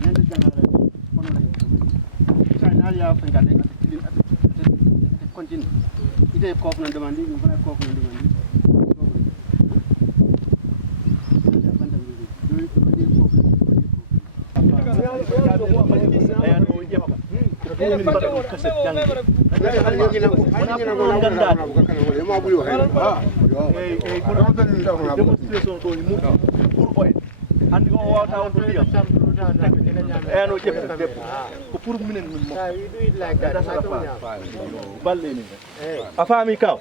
anende jangala kono la sai na ya fa ngade ate continue ite ko na demandi ñu fa ko na demandi andi ko wawta on to ndiyam eno jefte debbo ko pour minen min mo balle ni a faami kaw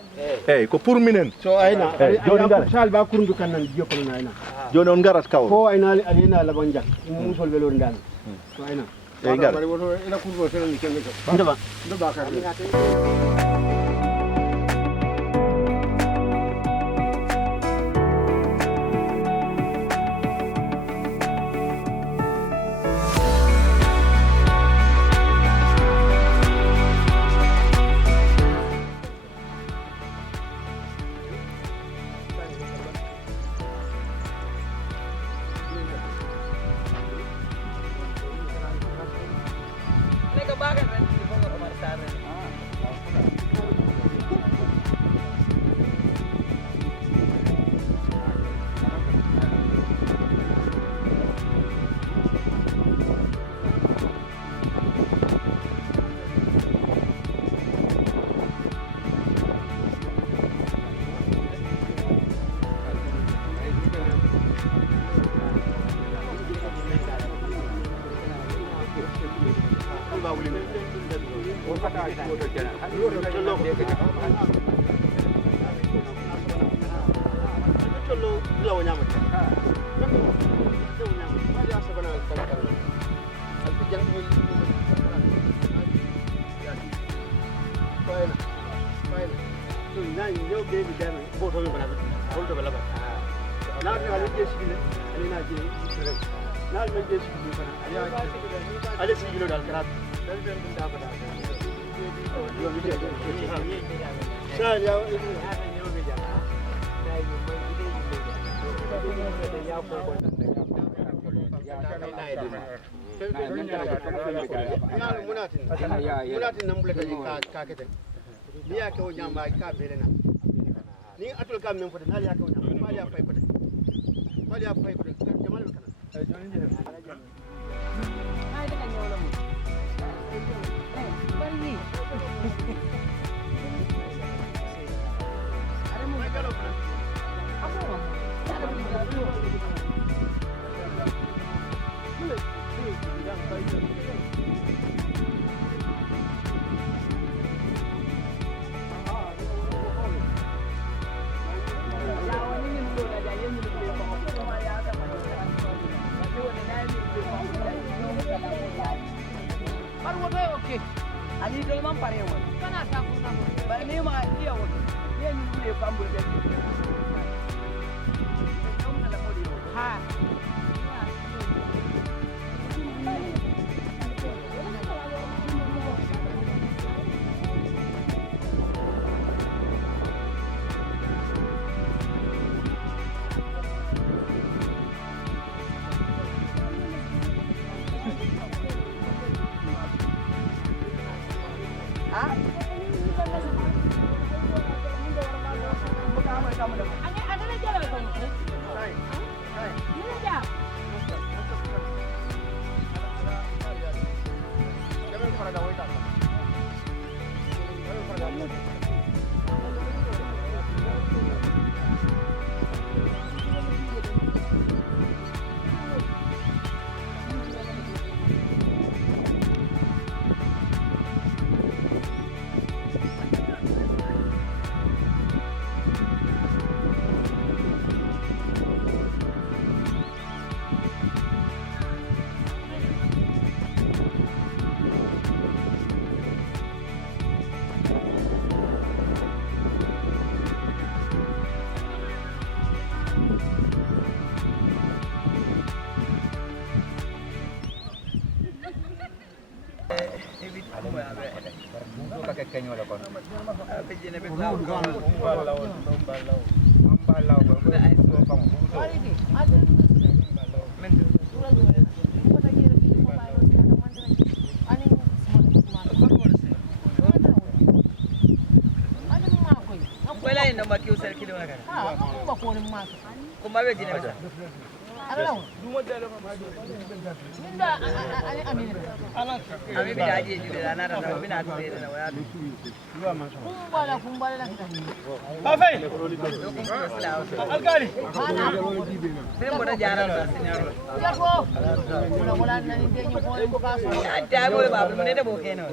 eyyi ko pour minen so ayna joni ngara sal ba kurundu kan nan jokko non ayna joni on garat kaw ko ayna alina la ban jak musol velor ndal so ayna eyyi ngara bari woto ina kurbo tan ni kenno ndaba ndaba ka munatin nan bulata ka kete ni ya ke wonya ma ka belena ni atul kam men fota nali ya ke wonya ma ya fay fota ma ya fay fota jamal kana joni je ay daga ñola mu bari ni are mo may kalo fana ani dol man pare won kana ta kuna ba ni ma iya won ye ni le pambo de ha ko ni ma ko mabe jine be ala minda ali amina ami bi daji jule na na na bina to de na waya kumbala la afay alkali be mo da jaral ba sinaro jako wala nani de ñu ko ko ka so ta mo ba mo ne de bo keno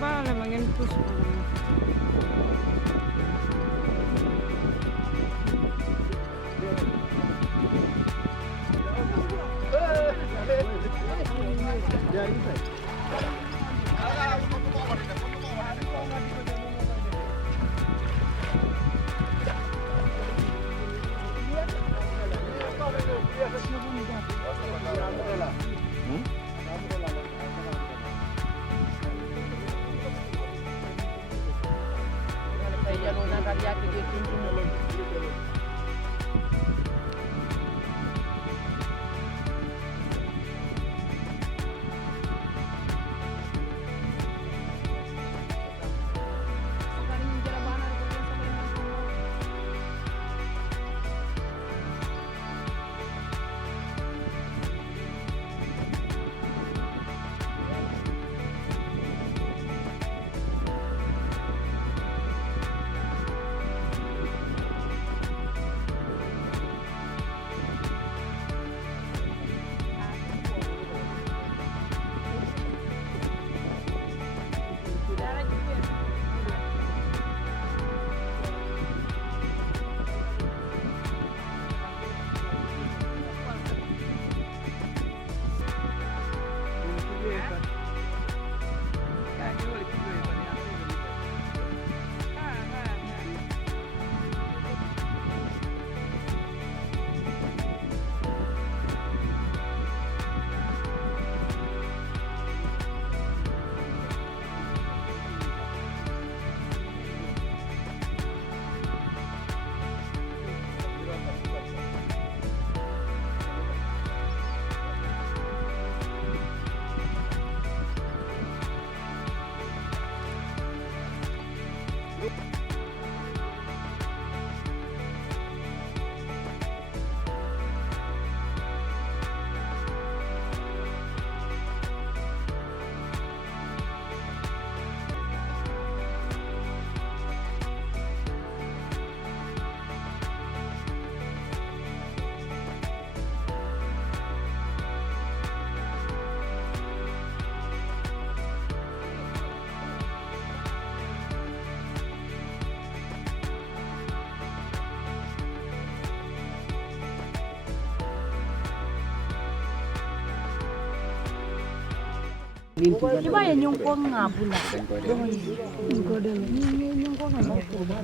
Vale, mangen pus. Iba ya nyongko ngabula.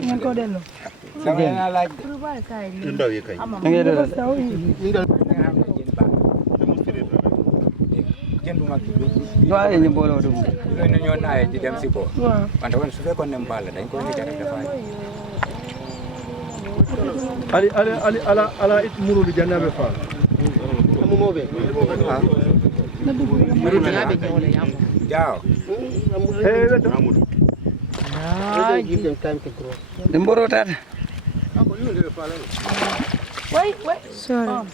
Nyongko delo. Sampai lagi. Berubah kai. Inda ye kai. Doa ini bolo dum. Ini nyona ya jadi MC bo. Pantawan sudah kon nembala dan kon cara dapat. ala it muru di jannabe fa. Amu mobe. Jauh. Demboro tar. Wait. Sorry.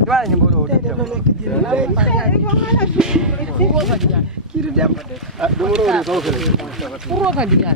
Doa ini bolo. Kiri dem. Puro kan dia.